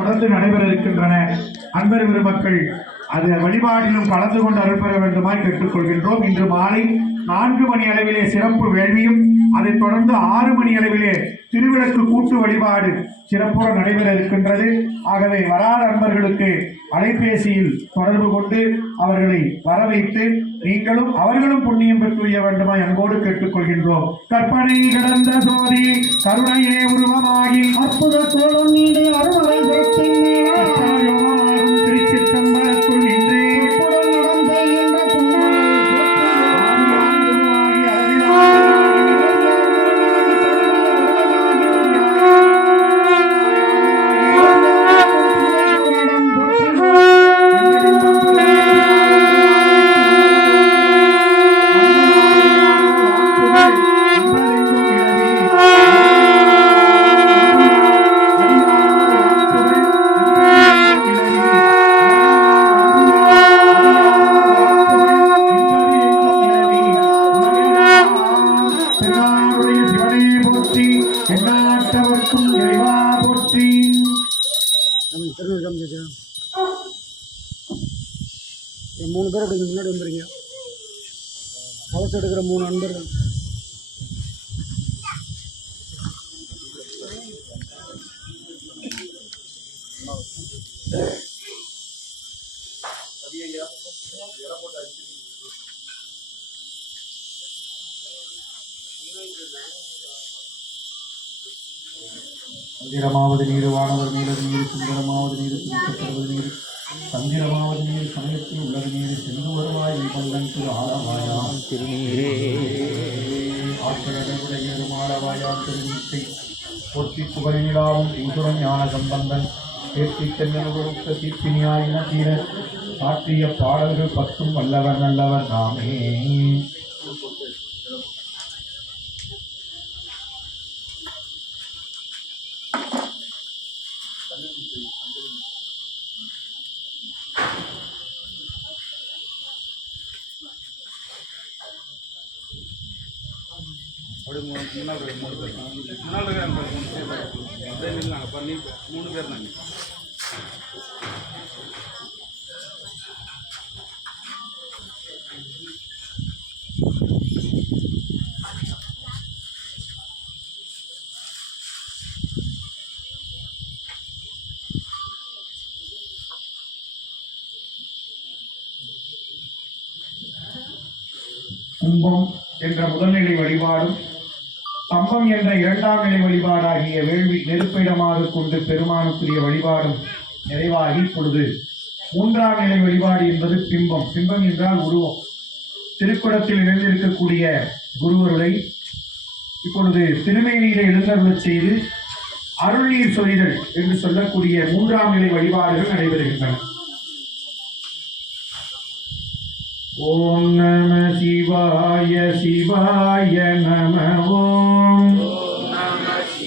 தொடர்ந்து நடைபெற இருக்கின்றன. அன்பர் பெருமக்கள் அது வழிபாட்டிலும் கலந்து கொண்டு அருள்பெற வேண்டுமாய் கேட்டுக்கொள்கின்றோம். இன்று மாலை நான்கு மணி அளவிலே சிறப்பு வேள்வியும் அதைத் தொடர்ந்து ஆறு மணி அளவிலே திருவிளக்கு கூட்டு வழிபாடு சிறப்புற நடைபெற இருக்கின்றது. ஆகவே வராத அன்பர்களுக்கு அலைபேசியில் தொடர்பு கொண்டு அவர்களை வரவைத்து நீங்களும் அவர்களும் புண்ணியம் பெற்றுய வேண்டுமாய் அன்போடு கேட்டுக்கொள்கின்றோம். கற்பனை கிடந்த சோதி கருணையே உருவமாகி அற்புத நீடு அருமலை மூணு முன்னாடி வந்துருங்க கலசம் எடுக்கிற மூணு நண்பர்கள். மந்திரமாவது நீர் வானவர் நீரது நீர் சுந்தரமாவது நீர் நீர் சந்திரமாவது நீர் சமயத்தில் உள்ளது நீர் சென்று வருவாய் பங்கன் திரு ஆலவாயாம் திருநீரே. ஆற்றலுடைய மாலவாயாம் திருநீட்டை போற்றி புகழிலாவும் பூசுரன் ஞான சம்பந்தன். தேர்த்தி தென்னலுக தீர்ப்பினியாயின தீர சாற்றிய பாடல்கள் பத்தும் வல்லவர் நல்லவர் நாமே. அப்படி மூணு முன்னாள் மூணு பேர். தான் முன்னாள் இருக்கிற மூணு பேர் தான். அதே மாதிரி நாங்கள் பண்ணி மூணு பேர் நாங்கள் என்ற முதல்நிலை வழிபாடும் கம்பம் என்ற இரண்டாம் நிலை வழிபாடாகிய வேள்வி நெருப்பிடமாக கொண்டு பெருமானுக்குரிய வழிபாடும் நிறைவாகி இப்பொழுது மூன்றாம் நிலை வழிபாடு என்பது பிம்பம். பிம்பம் என்றால் உருவம். திருக்குடத்தில் இணைந்திருக்கக்கூடிய குருவருளை இப்பொழுது திருமேனியிலே எழுந்தருளச் செய்து அருள்நீர் சொரிதல் என்று சொல்லக்கூடிய மூன்றாம் நிலை வழிபாடுகள் நடைபெறுகின்றன. ஓம் நம சிவாய சிவாய நம ஓம்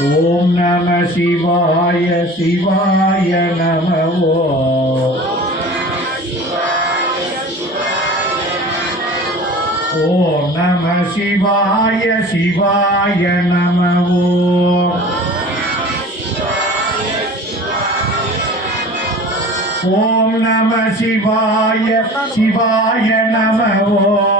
ओम नम शिवाय शिवाय नमो। ॐ नम शिवाय शिवाय नमो। ॐ नम शिवाय शिवाय नमो।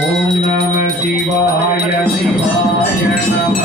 ஓம் நம சிவாய சிவாய நம